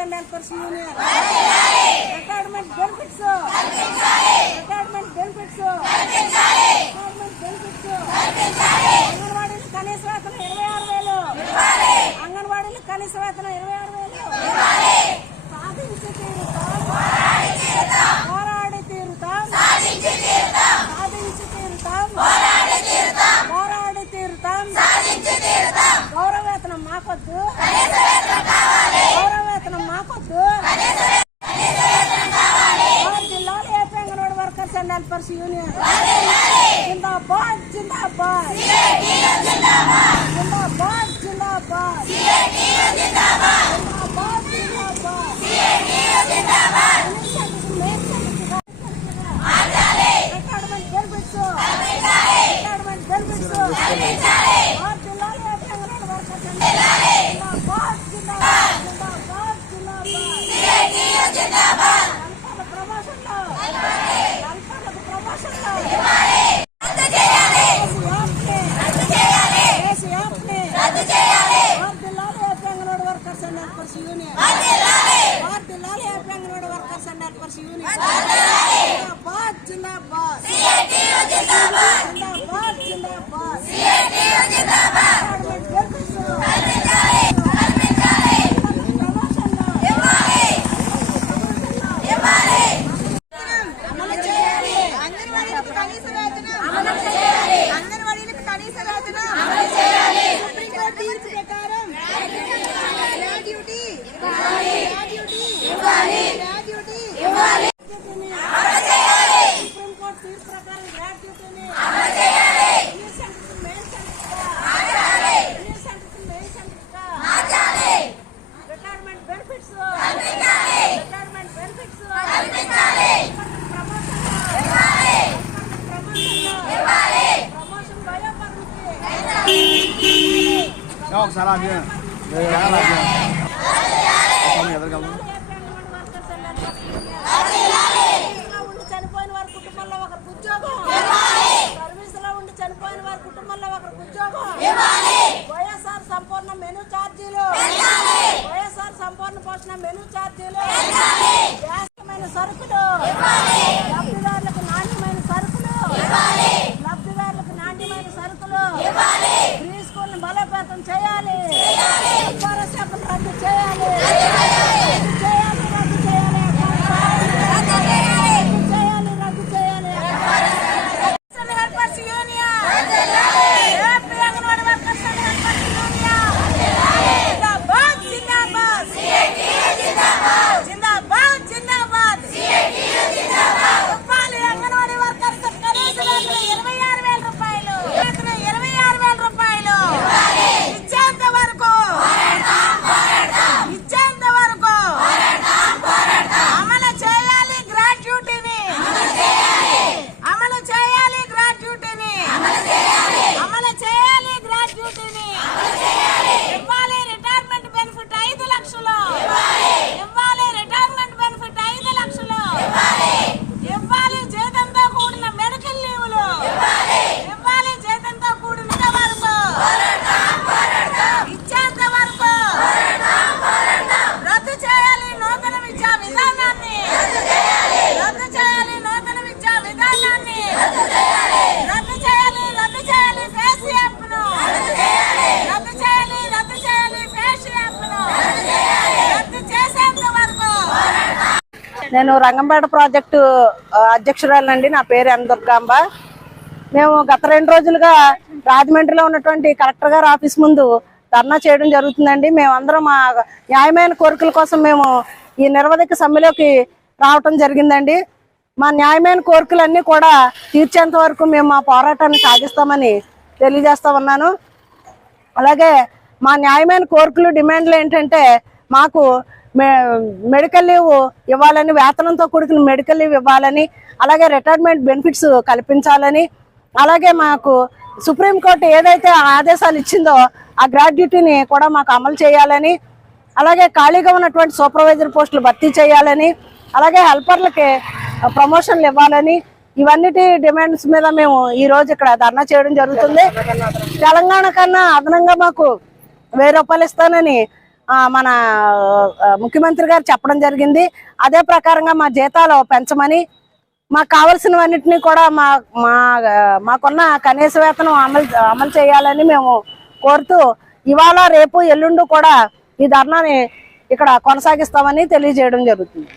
Kalyan person union. Retirement benefits retirement benefits retirement benefits అంగన్వాడీలు కనీస వేతనం ఇరవై ఆరు వేలు. అంగన్వాడీలు కనీస వేతనం ఇరవై canal por si unía. ¡Dale, dale! ¡Cinta Paz, Cinta Paz! ¡Sigue tío, Cinta Paz! ¡Cinta Paz, Cinta Paz! ¡Sigue tío, Cinta Paz! ¡Cinta Paz, Cinta Paz! ¡Sigue tío, workers union. Bharat లాలి AP Anganwadi workers and helpers union. జిందాబాద్ జిందాబాద్. జిందాబాద్. అమలు చేయాలి. అంగన్వాడీ కనీస వేతనం చనిపోయిన వారి కుటుంబంలో ఒకరికి ఉద్యోగం సర్వీసులో ఉండి చనిపోయిన వారి కుటుంబంలో ఒకరికి ఉద్యోగం వైఎస్ఆర్ సంపూర్ణ మెను ఛార్జీలు వైఎస్ఆర్ సంపూర్ణ పోషణ మెను ఛార్జీలు సరుకులు చేయాలి నేను రంగంపేట ప్రాజెక్టు అధ్యక్షురాలండి. నా పేరు ఎన్ దుర్గాంబ. మేము గత రెండు రోజులుగా రాజమండ్రిలో ఉన్నటువంటి కలెక్టర్ గారి ఆఫీస్ ముందు ధర్నా చేయడం జరుగుతుందండి. మేమందరం మా న్యాయమైన కోరికల కోసం మేము ఈ నిర్వధిక సమ్మెలోకి రావటం జరిగిందండి. మా న్యాయమైన కోరికలన్నీ కూడా తీర్చేంత వరకు మేము మా పోరాటాన్ని సాగిస్తామని తెలియజేస్తా ఉన్నాను. అలాగే మా న్యాయమైన కోరికలు డిమాండ్లు ఏంటంటే మాకు మెడికల్ లీవ్ ఇవ్వాలని వేతనంతో కూడుకున్న మెడికల్ లీవ్ ఇవ్వాలని అలాగే రిటైర్మెంట్ బెనిఫిట్స్ కల్పించాలని అలాగే మాకు సుప్రీంకోర్టు ఏదైతే ఆదేశాలు ఇచ్చిందో ఆ గ్రాడ్యుటీని కూడా మాకు అమలు చేయాలని అలాగే ఖాళీగా ఉన్నటువంటి సూపర్వైజర్ పోస్టులు భర్తీ చేయాలని అలాగే హెల్పర్లకి ప్రమోషన్లు ఇవ్వాలని ఇవన్నిటి డిమాండ్స్ మీద మేము ఈ రోజు ఇక్కడ ధర్నా చేయడం జరుగుతుంది. తెలంగాణ కన్నా అదనంగా మాకు వెయ్యి రూపాయలు ఇస్తానని మన ముఖ్యమంత్రి గారు చెప్పడం జరిగింది. అదే ప్రకారంగా మా జీతాలు పెంచమని మాకు కావలసినవన్నింటినీ కూడా మా మా మాకున్న కనీస వేతనం అమలు అమలు చేయాలని మేము కోరుతూ ఇవాళ రేపు ఎల్లుండి కూడా ఈ ధర్నాని ఇక్కడ కొనసాగిస్తామని తెలియజేయడం జరుగుతుంది.